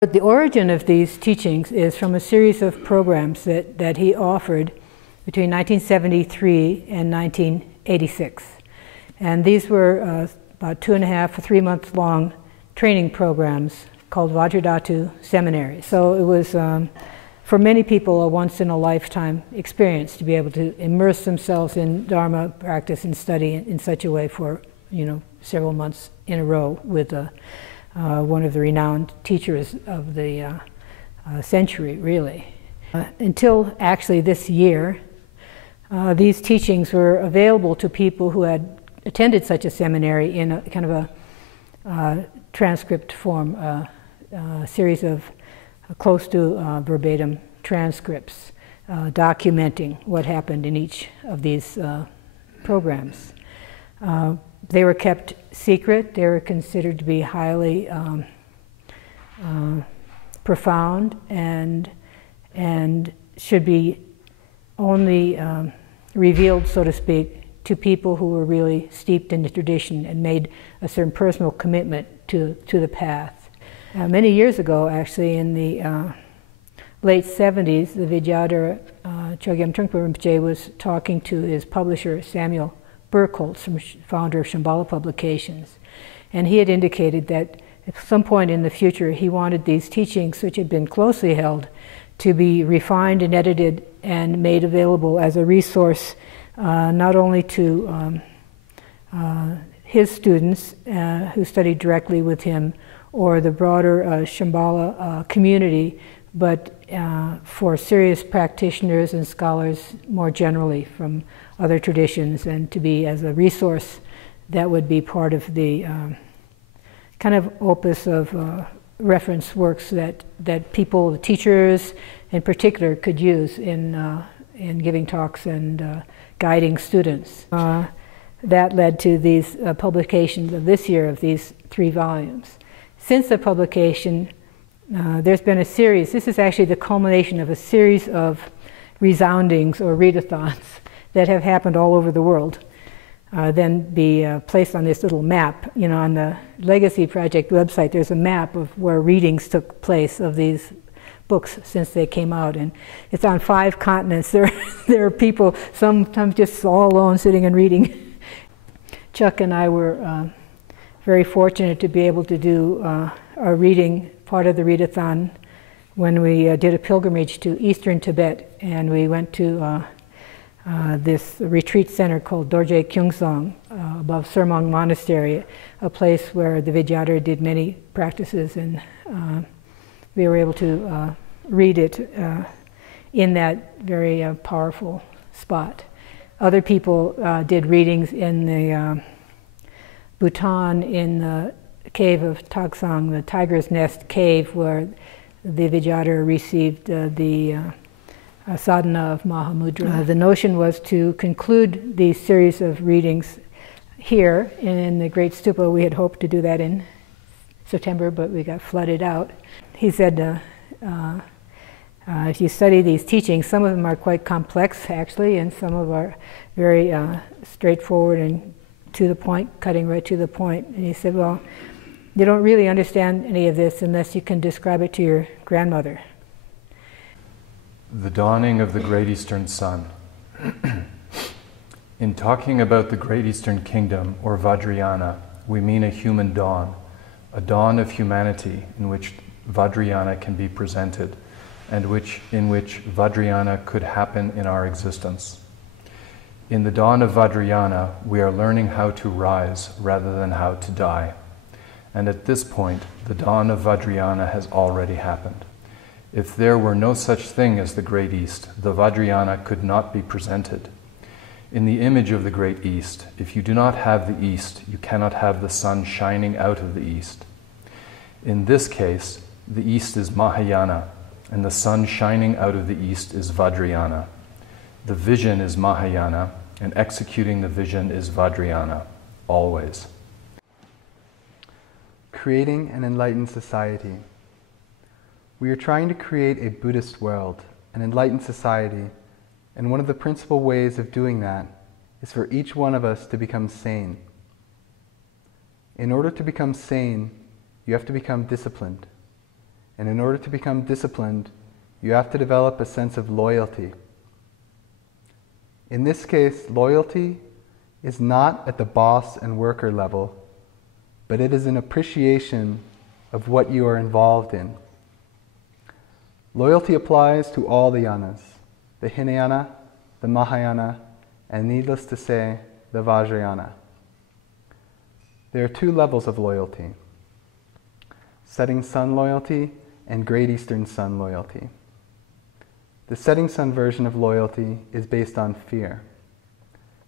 But the origin of these teachings is from a series of programs that he offered between 1973 and 1986. And these were about 2.5 or 3 month long training programs called Vajra seminaries. So it was, for many people, a once-in-a-lifetime experience to be able to immerse themselves in Dharma practice and study in such a way for, several months in a row with one of the renowned teachers of the century, really. Until actually this year, these teachings were available to people who had attended such a seminary in a kind of a transcript form, a series of close to verbatim transcripts documenting what happened in each of these programs. They were kept secret. They were considered to be highly profound and should be only revealed, so to speak, to people who were really steeped in the tradition and made a certain personal commitment to the path. Many years ago, actually, in the late 70s, the Vajra Chogyam Trungpa Rinpoche was talking to his publisher, Samuel Burkholz, founder of Shambhala Publications. And he had indicated that at some point in the future he wanted these teachings, which had been closely held, to be refined and edited and made available as a resource not only to his students who studied directly with him or the broader Shambhala community, but for serious practitioners and scholars more generally from other traditions, and to be as a resource that would be part of the kind of opus of reference works that people, the teachers in particular, could use in giving talks and guiding students. That led to these publications of this year of these 3 volumes. Since the publication, there's been a series. This is actually the culmination of a series of resoundings or readathons that have happened all over the world. Then be placed on this little map. On the Legacy Project website, there's a map of where readings took place of these books since they came out, and it's on 5 continents. There are people, sometimes just all alone, sitting and reading. Chuck and I were very fortunate to be able to do our reading, part of the readathon, when we did a pilgrimage to eastern Tibet, and we went to this retreat center called Dorje Kyungsong above Sermong Monastery, a place where the Vajra did many practices, and we were able to read it in that very powerful spot. Other people did readings in the Bhutan, in the cave of Tagsang, the Tiger's Nest cave, where the Vajra received the sadhana of Mahamudra. The notion was to conclude these series of readings here in the Great Stupa. We had hoped to do that in September, but we got flooded out. He said, if you study these teachings, some of them are quite complex, actually, and some of them are very straightforward and to the point, cutting right to the point. And he said, well, you don't really understand any of this unless you can describe it to your grandmother. The dawning of the Great Eastern Sun. In talking about the Great Eastern Kingdom, or Vajrayana, we mean a human dawn, a dawn of humanity in which Vajrayana can be presented, and in which Vajrayana could happen in our existence. In the dawn of Vajrayana, we are learning how to rise rather than how to die. And at this point, the dawn of Vajrayana has already happened. If there were no such thing as the Great East, the Vajrayana could not be presented. In the image of the Great East, if you do not have the East, you cannot have the sun shining out of the East. In this case, the East is Mahayana, and the sun shining out of the East is Vajrayana. The vision is Mahayana, and executing the vision is Vajrayana, always. Creating an enlightened society. We are trying to create a Buddhist world, an enlightened society, and one of the principal ways of doing that is for each one of us to become sane. In order to become sane, you have to become disciplined. And in order to become disciplined, you have to develop a sense of loyalty. In this case, loyalty is not at the boss and worker level, but it is an appreciation of what you are involved in. Loyalty applies to all the yanas, the Hinayana, the Mahayana, and needless to say, the Vajrayana. There are two levels of loyalty: setting sun loyalty and Great Eastern Sun loyalty. The setting sun version of loyalty is based on fear.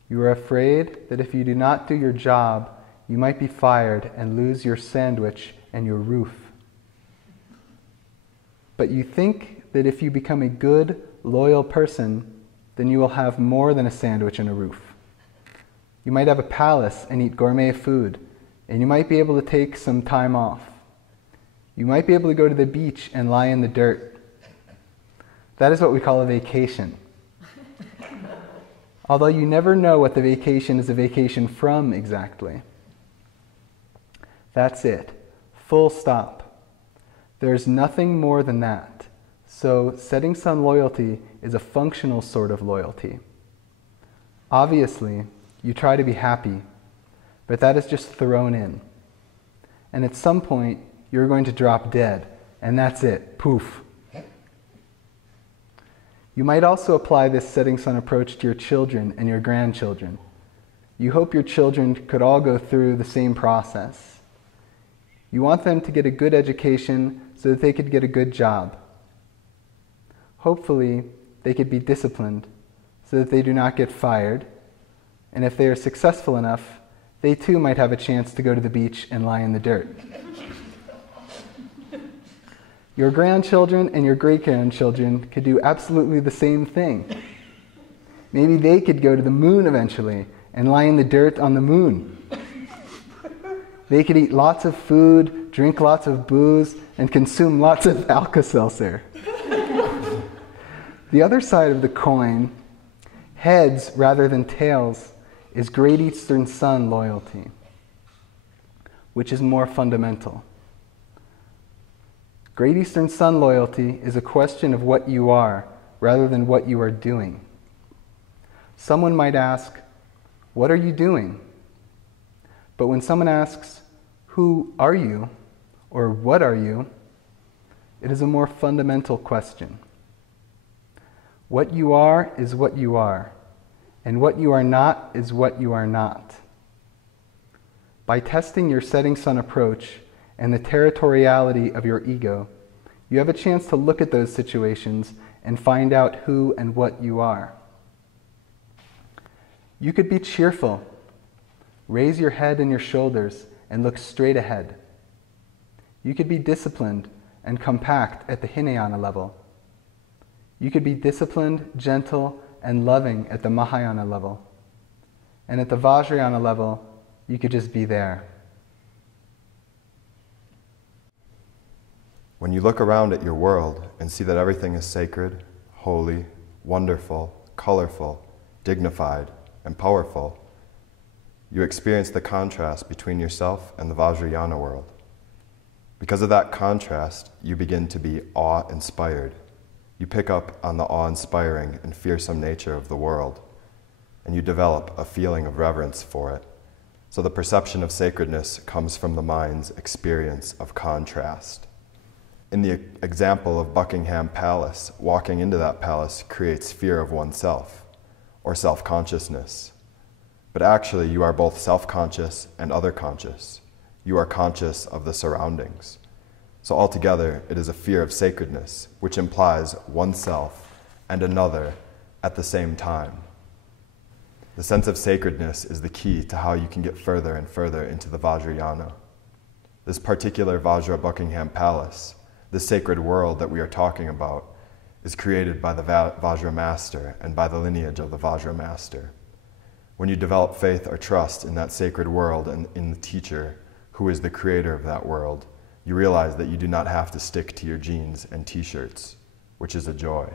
You are afraid that if you do not do your job, you might be fired and lose your sandwich and your roof. But you think that if you become a good, loyal person, then you will have more than a sandwich and a roof. You might have a palace and eat gourmet food, and you might be able to take some time off. You might be able to go to the beach and lie in the dirt. That is what we call a vacation. Although you never know what the vacation is a vacation from exactly. That's it. Full stop. There's nothing more than that. So setting sun loyalty is a functional sort of loyalty. Obviously, you try to be happy, but that is just thrown in. And at some point, you're going to drop dead, and that's it. Poof. You might also apply this setting sun approach to your children and your grandchildren. You hope your children could all go through the same process. You want them to get a good education so that they could get a good job. Hopefully, they could be disciplined so that they do not get fired. And if they are successful enough, they too might have a chance to go to the beach and lie in the dirt. Your grandchildren and your great-grandchildren could do absolutely the same thing. Maybe they could go to the moon eventually and lie in the dirt on the moon. They could eat lots of food, drink lots of booze, and consume lots of Alka-Seltzer. The other side of the coin, heads rather than tails, is Great Eastern Sun loyalty, which is more fundamental. Great Eastern Sun loyalty is a question of what you are rather than what you are doing. Someone might ask, "What are you doing?" But when someone asks, "Who are you?" or "What are you?" it is a more fundamental question. What you are is what you are, and what you are not is what you are not. By testing your setting sun approach and the territoriality of your ego, you have a chance to look at those situations and find out who and what you are. You could be cheerful, raise your head and your shoulders, and look straight ahead. You could be disciplined and compact at the Hinayana level. You could be disciplined, gentle, and loving at the Mahayana level. And at the Vajrayana level, you could just be there. When you look around at your world and see that everything is sacred, holy, wonderful, colorful, dignified, and powerful, you experience the contrast between yourself and the Vajrayana world. Because of that contrast, you begin to be awe-inspired. You pick up on the awe-inspiring and fearsome nature of the world, and you develop a feeling of reverence for it. So the perception of sacredness comes from the mind's experience of contrast. In the example of Buckingham Palace, walking into that palace creates fear of oneself, or self-consciousness. But actually, you are both self-conscious and other-conscious. You are conscious of the surroundings. So altogether, it is a fear of sacredness, which implies oneself and another at the same time. The sense of sacredness is the key to how you can get further and further into the Vajrayana. This particular Vajra Buckingham Palace, the sacred world that we are talking about, is created by the Vajra Master and by the lineage of the Vajra Master. When you develop faith or trust in that sacred world and in the teacher, who is the creator of that world, you realize that you do not have to stick to your jeans and t-shirts, which is a joy.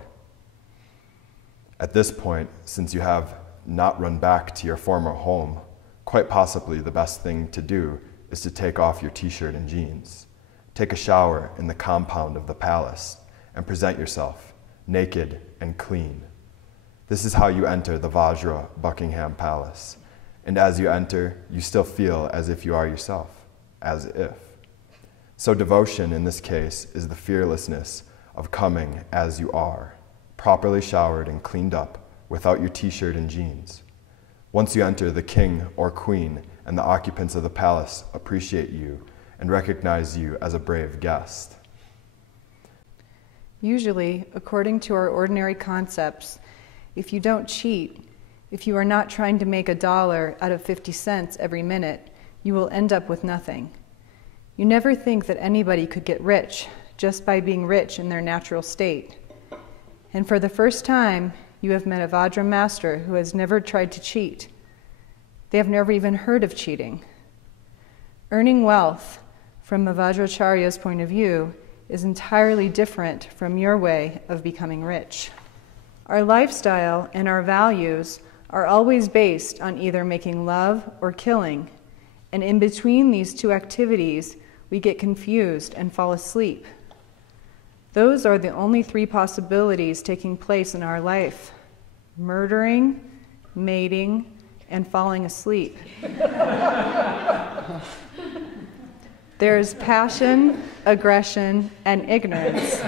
At this point, since you have not run back to your former home, quite possibly the best thing to do is to take off your t-shirt and jeans. take a shower in the compound of the palace, and present yourself, naked and clean. This is how you enter the Vajra Buckingham Palace. And as you enter, you still feel as if you are yourself, as if. So devotion in this case is the fearlessness of coming as you are, properly showered and cleaned up, without your t-shirt and jeans. Once you enter, the king or queen and the occupants of the palace appreciate you and recognize you as a brave guest. Usually, according to our ordinary concepts, if you don't cheat, if you are not trying to make $1 out of 50 cents every minute, you will end up with nothing. You never think that anybody could get rich just by being rich in their natural state. And for the first time, you have met a Vajra master who has never tried to cheat. They have never even heard of cheating. Earning wealth, from a Vajracharya's point of view, is entirely different from your way of becoming rich. Our lifestyle and our values are always based on either making love or killing, and in between these two activities, we get confused and fall asleep. Those are the only three possibilities taking place in our life: murdering, mating, and falling asleep. There's passion, aggression, and ignorance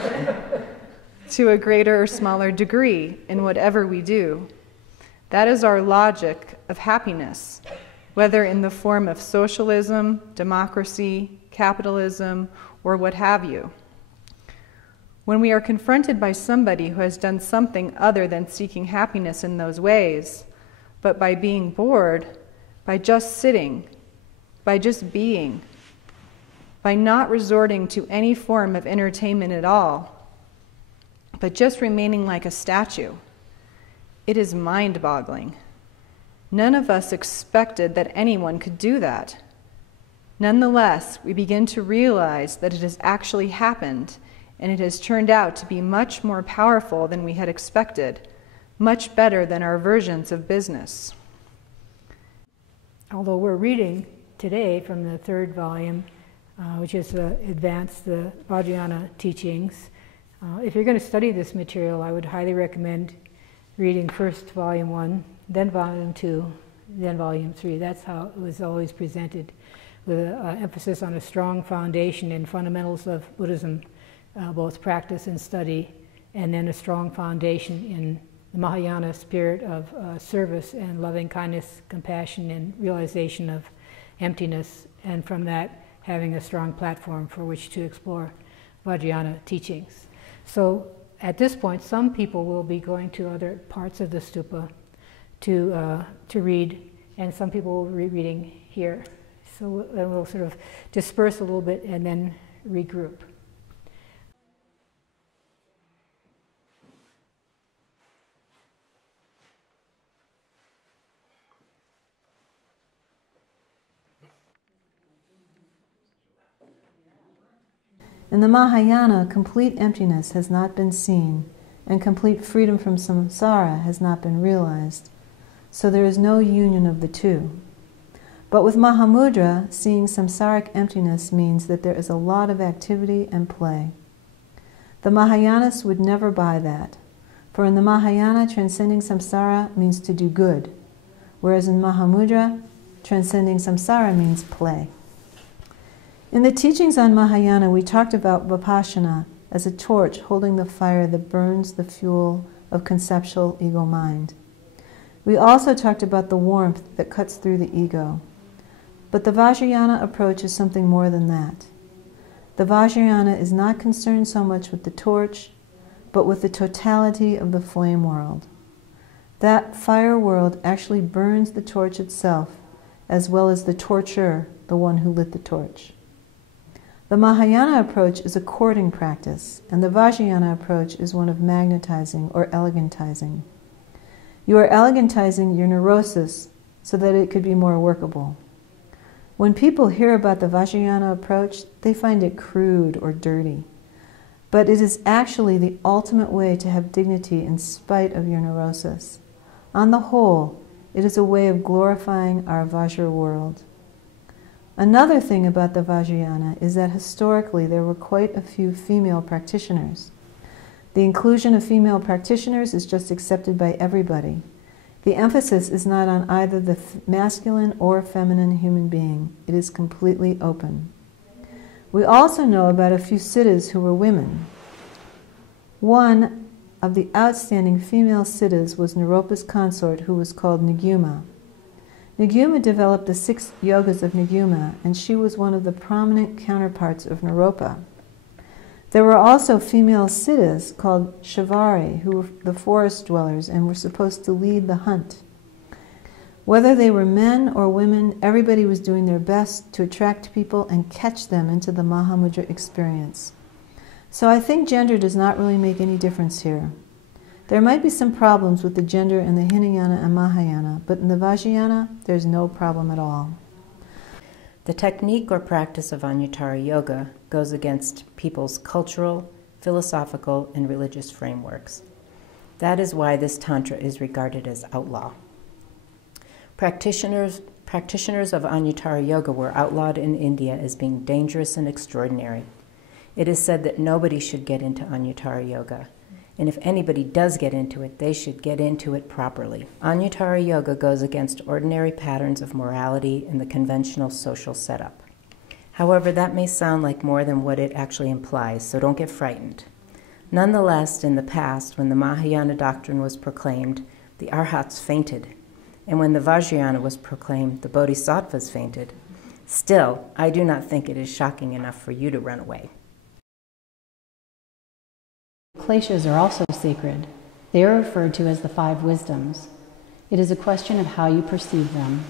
to a greater or smaller degree in whatever we do. That is our logic of happiness, whether in the form of socialism, democracy, capitalism, or what have you. When we are confronted by somebody who has done something other than seeking happiness in those ways, but by being bored, by just sitting, by just being, by not resorting to any form of entertainment at all, but just remaining like a statue, it is mind-boggling. None of us expected that anyone could do that. Nonetheless, we begin to realize that it has actually happened, and it has turned out to be much more powerful than we had expected, much better than our versions of business. Although we're reading today from the third volume, which is Advance the Vajrayana Teachings. If you're going to study this material, I would highly recommend reading first volume 1, then volume 2, then volume 3. That's how it was always presented, with an emphasis on a strong foundation in fundamentals of Buddhism, both practice and study, and then a strong foundation in the Mahayana spirit of service and loving kindness, compassion, and realization of emptiness, and from that having a strong platform for which to explore Vajrayana teachings. So at this point, some people will be going to other parts of the stupa to read, and some people will be reading here. So we'll sort of disperse a little bit and then regroup. In the Mahayana, complete emptiness has not been seen, and complete freedom from samsara has not been realized. So there is no union of the two. But with Mahamudra, seeing samsaric emptiness means that there is a lot of activity and play. The Mahayanists would never buy that, for in the Mahayana, transcending samsara means to do good, whereas in Mahamudra, transcending samsara means play. In the teachings on Mahayana, we talked about Vipassana as a torch holding the fire that burns the fuel of conceptual ego-mind. We also talked about the warmth that cuts through the ego. But the Vajrayana approach is something more than that. The Vajrayana is not concerned so much with the torch, but with the totality of the flame world. That fire world actually burns the torch itself, as well as the torcher, the one who lit the torch. The Mahayana approach is a courting practice, and the Vajrayana approach is one of magnetizing or elegantizing. You are elegantizing your neurosis so that it could be more workable. When people hear about the Vajrayana approach, they find it crude or dirty. But it is actually the ultimate way to have dignity in spite of your neurosis. On the whole, it is a way of glorifying our Vajra world. Another thing about the Vajrayana is that historically there were quite a few female practitioners. The inclusion of female practitioners is just accepted by everybody. The emphasis is not on either the masculine or feminine human being. It is completely open. We also know about a few siddhas who were women. One of the outstanding female siddhas was Naropa's consort, who was called Niguma. Niguma developed the 6 yogas of Niguma, and she was one of the prominent counterparts of Naropa. There were also female siddhas called Shavari, who were the forest dwellers and were supposed to lead the hunt. Whether they were men or women, everybody was doing their best to attract people and catch them into the Mahamudra experience. So I think gender does not really make any difference here. There might be some problems with the gender in the Hinayana and Mahayana, but in the Vajrayana, there's no problem at all. The technique or practice of Anuttara Yoga goes against people's cultural, philosophical, and religious frameworks. That is why this Tantra is regarded as outlaw. Practitioners of Anuttara Yoga were outlawed in India as being dangerous and extraordinary. It is said that nobody should get into Anuttara Yoga, and if anybody does get into it, they should get into it properly. Anuttara Yoga goes against ordinary patterns of morality and the conventional social setup. However, that may sound like more than what it actually implies, so don't get frightened. Nonetheless, in the past, when the Mahayana doctrine was proclaimed, the Arhats fainted, and when the Vajrayana was proclaimed, the Bodhisattvas fainted. Still, I do not think it is shocking enough for you to run away. Kleshas are also sacred. They are referred to as the 5 wisdoms. It is a question of how you perceive them.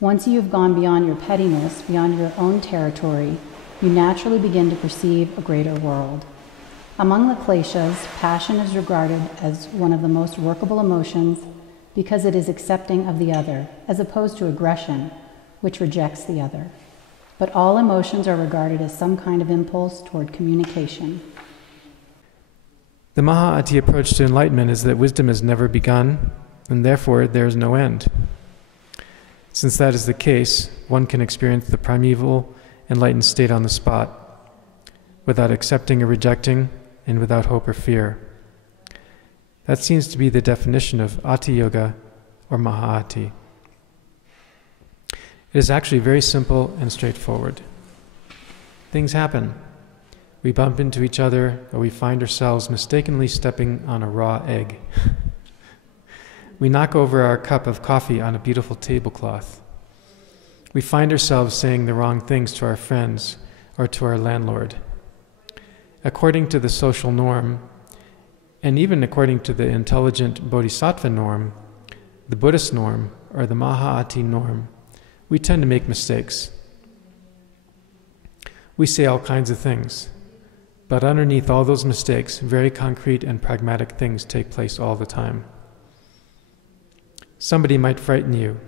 Once you have gone beyond your pettiness, beyond your own territory, you naturally begin to perceive a greater world. Among the kleshas, passion is regarded as one of the most workable emotions because it is accepting of the other, as opposed to aggression, which rejects the other. But all emotions are regarded as some kind of impulse toward communication. The Mahayana approach to enlightenment is that wisdom has never begun, and therefore there is no end. Since that is the case, one can experience the primeval, enlightened state on the spot, without accepting or rejecting, and without hope or fear. That seems to be the definition of Ati Yoga or Mahayana. It is actually very simple and straightforward. Things happen. We bump into each other, or we find ourselves mistakenly stepping on a raw egg. We knock over our cup of coffee on a beautiful tablecloth. We find ourselves saying the wrong things to our friends or to our landlord. According to the social norm, and even according to the intelligent bodhisattva norm, the Buddhist norm, or the Mahayana norm, we tend to make mistakes. We say all kinds of things, but underneath all those mistakes, very concrete and pragmatic things take place all the time. Somebody might frighten you.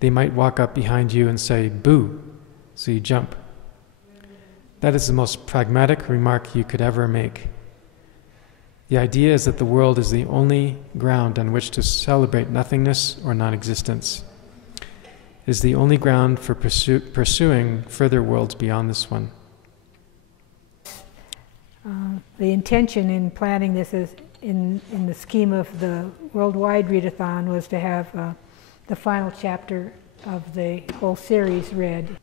They might walk up behind you and say, "Boo," so you jump. That is the most pragmatic remark you could ever make. The idea is that the world is the only ground on which to celebrate nothingness or non-existence. It is the only ground for pursuing further worlds beyond this one. The intention in planning this is, in the scheme of the worldwide readathon, was to have the final chapter of the whole series read.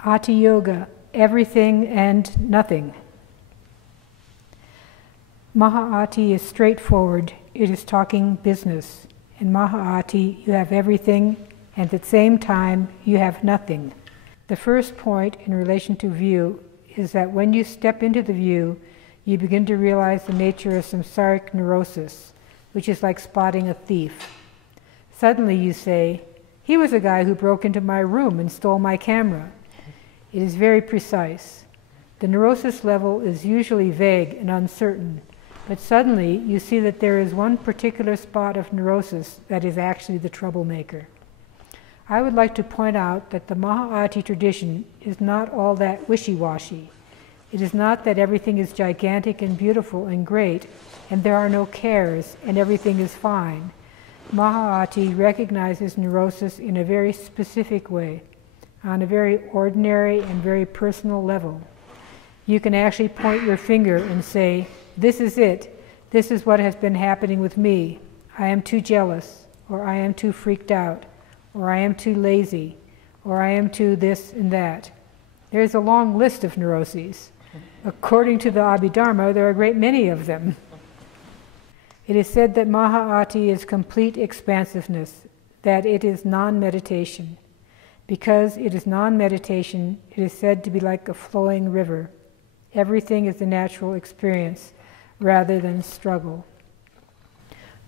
Ati Yoga, everything and nothing. Mahayana is straightforward. It is talking business. In Mahayana, you have everything, and at the same time, you have nothing. The first point in relation to view is that when you step into the view, you begin to realize the nature of samsaric neurosis, which is like spotting a thief. Suddenly you say, "He was a guy who broke into my room and stole my camera." It is very precise. The neurosis level is usually vague and uncertain, but suddenly you see that there is one particular spot of neurosis that is actually the troublemaker. I would like to point out that the Mahayana tradition is not all that wishy-washy. It is not that everything is gigantic and beautiful and great, and there are no cares, and everything is fine. Mahayana recognizes neurosis in a very specific way, on a very ordinary and very personal level. You can actually point your finger and say, this is it. This is what has been happening with me. I am too jealous, or I am too freaked out, or I am too lazy, or I am too this and that. There's a long list of neuroses. According to the Abhidharma, there are a great many of them. It is said that Mahayana is complete expansiveness, that it is non-meditation. Because it is non-meditation, it is said to be like a flowing river. Everything is a natural experience rather than struggle.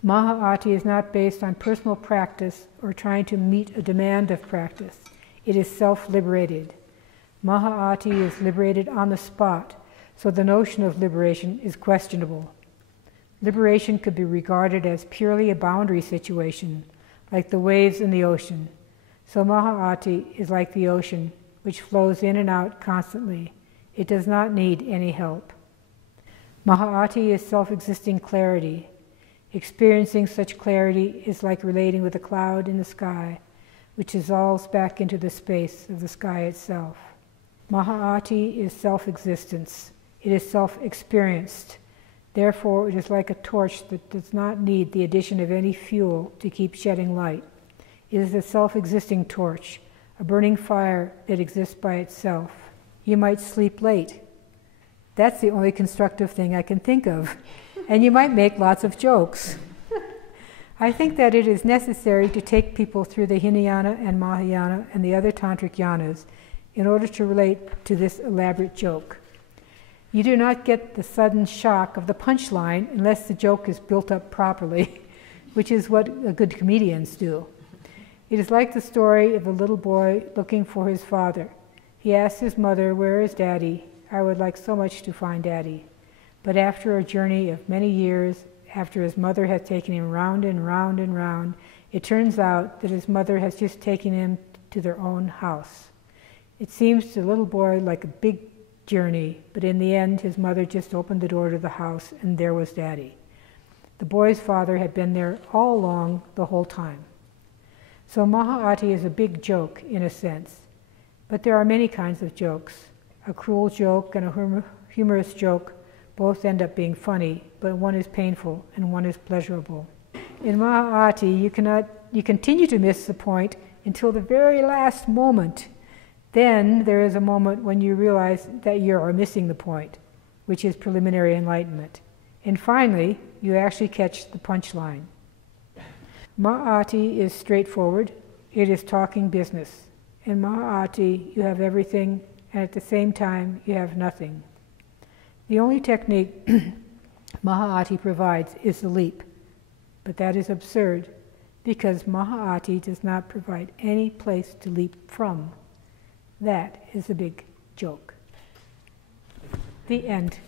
Mahayana is not based on personal practice or trying to meet a demand of practice. It is self-liberated. Mahayana is liberated on the spot, so the notion of liberation is questionable. Liberation could be regarded as purely a boundary situation, like the waves in the ocean. So Mahayana is like the ocean, which flows in and out constantly. It does not need any help. Mahayana is self-existing clarity. Experiencing such clarity is like relating with a cloud in the sky, which dissolves back into the space of the sky itself. Mahayana is self-existence. It is self-experienced. Therefore, it is like a torch that does not need the addition of any fuel to keep shedding light. It is a self-existing torch, a burning fire that exists by itself. You might sleep late. That's the only constructive thing I can think of. And you might make lots of jokes. I think that it is necessary to take people through the Hinayana and Mahayana and the other Tantric yanas in order to relate to this elaborate joke. You do not get the sudden shock of the punchline unless the joke is built up properly, which is what good comedians do. It is like the story of a little boy looking for his father. He asks his mother, "Where is Daddy? I would like so much to find Daddy." But after a journey of many years, after his mother has taken him round and round and round, it turns out that his mother has just taken him to their own house. It seems to the little boy like a big journey, but in the end his mother just opened the door to the house and there was Daddy. The boy's father had been there all along the whole time. So Mahayana is a big joke in a sense, but there are many kinds of jokes. A cruel joke and a humorous joke both end up being funny, but one is painful and one is pleasurable. In Mahayana, you continue to miss the point until the very last moment. Then there is a moment when you realize that you are missing the point, which is preliminary enlightenment. And finally, you actually catch the punchline. Mahayana is straightforward. It is talking business. In Mahayana, you have everything, and at the same time, you have nothing. The only technique Mahayana provides is the leap. But that is absurd, because Mahayana does not provide any place to leap from. That is a big joke. The end.